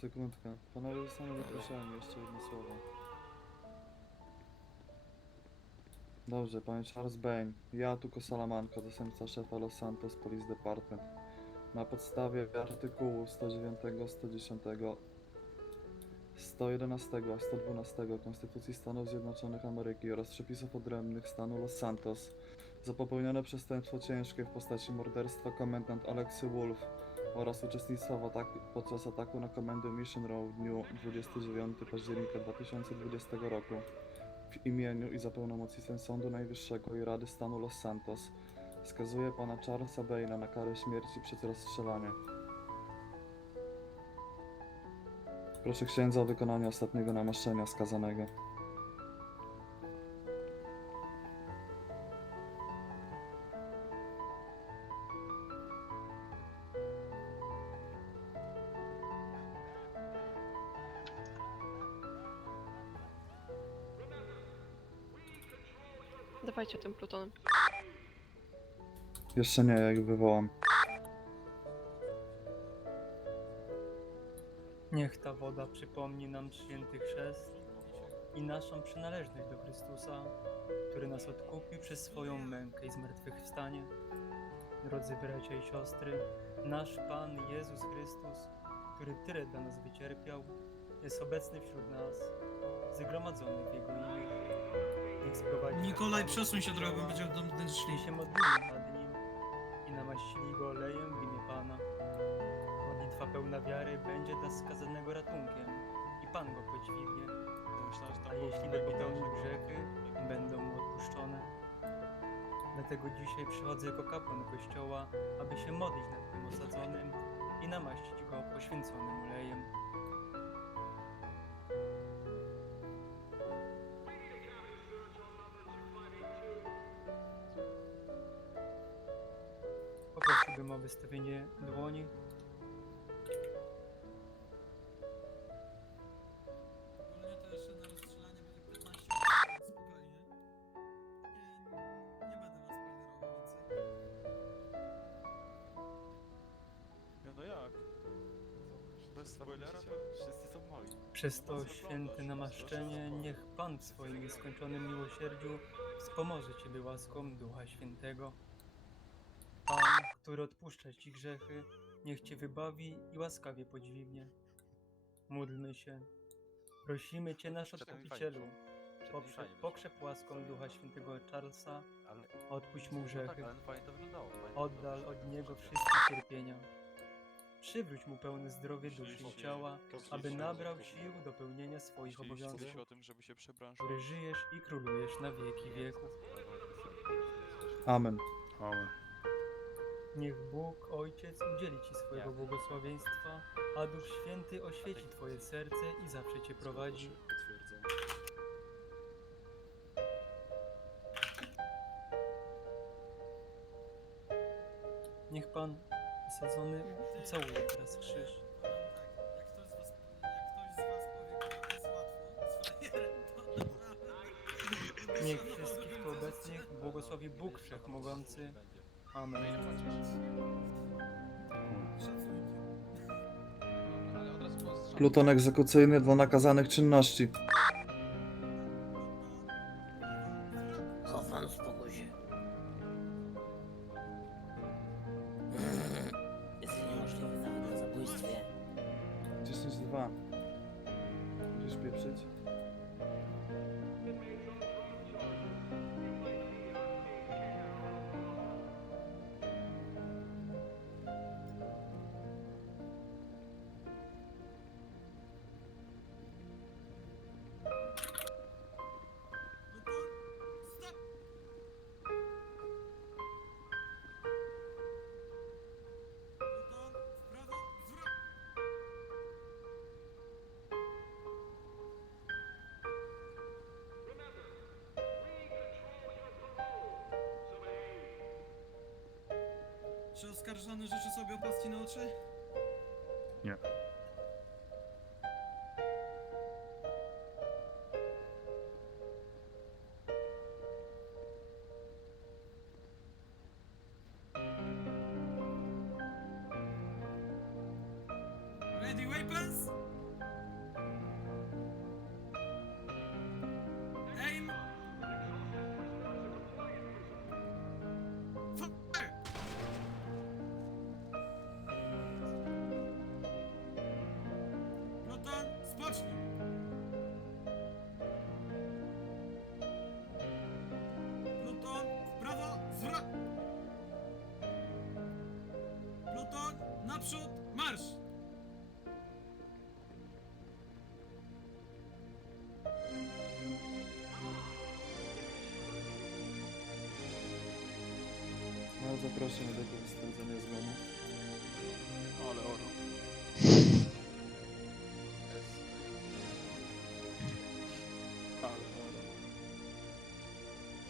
Sekundkę. Panowie zostaną wyproszeni, jeszcze jedno słowo. Dobrze, panie Charles Bain. Ja, Tuko Salamanca, zastępca szefa Los Santos Police Department. Na podstawie artykułu 109, 110, 111 a 112 Konstytucji Stanów Zjednoczonych Ameryki oraz przepisów odrębnych stanu Los Santos za popełnione przestępstwo ciężkie w postaci morderstwa komendant Alexy Wolf oraz uczestnictwa w ataku, podczas ataku na komendę Mission Row w dniu 29 października 2020 roku w imieniu i za pełnomocnictwem Sądu Najwyższego i Rady Stanu Los Santos skazuje pana Charlesa Baina na karę śmierci przez rozstrzelanie. Proszę księdza o wykonanie ostatniego namaszczenia skazanego. Dawajcie tym plutonem. Jeszcze nie, jak wywołam. Niech ta woda przypomni nam święty chrzest i naszą przynależność do Chrystusa, który nas odkupił przez swoją mękę i zmartwychwstanie. Drodzy bracia i siostry, nasz Pan Jezus Chrystus, który tyle dla nas wycierpiał, jest obecny wśród nas, zgromadzony w Jego imię. Niech sprowadzi Nikolaj, przesuń się trochę, bo będzie do drzwi. Jeśli się modlili nad nim i namaścili go olejem w imię Pana. Modlitwa pełna wiary będzie dla skazanego ratunkiem i Pan go podźwignie, a jeśli popełnił grzechy, będą mu odpuszczone. Dlatego dzisiaj przychodzę jako kapłan Kościoła, aby się modlić nad tym osadzonym i namaścić go poświęconym olejem. O wystawienie dłoni. Ogólnie to jeszcze na rozstrzelanie będzie 15 minut, spokojnie. Nie, nie będę was spoilerował więcej. No, jak? Bez spoilera to wszyscy są moi. Przez to święte namaszczenie niech Pan w swoim nieskończonym miłosierdziu wspomoże Ciebie łaską Ducha Świętego. Pan, który odpuszcza Ci grzechy, niech Cię wybawi i łaskawie podźwignie. Módlmy się. Prosimy Cię, nasz Odkupicielu, fajnie pokrzep łaską Ducha Świętego Charlesa, odpuść mu no tak, grzechy, oddal od Niego wszystkie cierpienia. Przywróć mu pełne zdrowie duszy i ciała, aby nabrał sił do pełnienia swoich obowiązków, coś o tym, żeby się przebranżować? który żyjesz i królujesz na wieki wieków. Amen. Niech Bóg Ojciec udzieli Ci swojego błogosławieństwa, a Duch Święty oświeci Twoje serce i zawsze Cię prowadzi. Niech Pan osadzony ucałuje teraz krzyż. Tak. Niech wszystkich tu obecnych błogosławi Bóg Wszechmogący. Amen. Szacunki. Pluton egzekucyjny dla nakazanych czynności. Hoffman, uspokój się. Jesteś niemożliwy nawet na zabójstwie. 10-2. Będziesz pieprzyć? Czy oskarżony życzy sobie opaski na oczy? Nie. Ready weapons? Pocznij. Pluton, w prawo, zwrot. Pluton, naprzód, marsz. Bardzo proszę o takie stwierdzenie zgonu. Ale oro.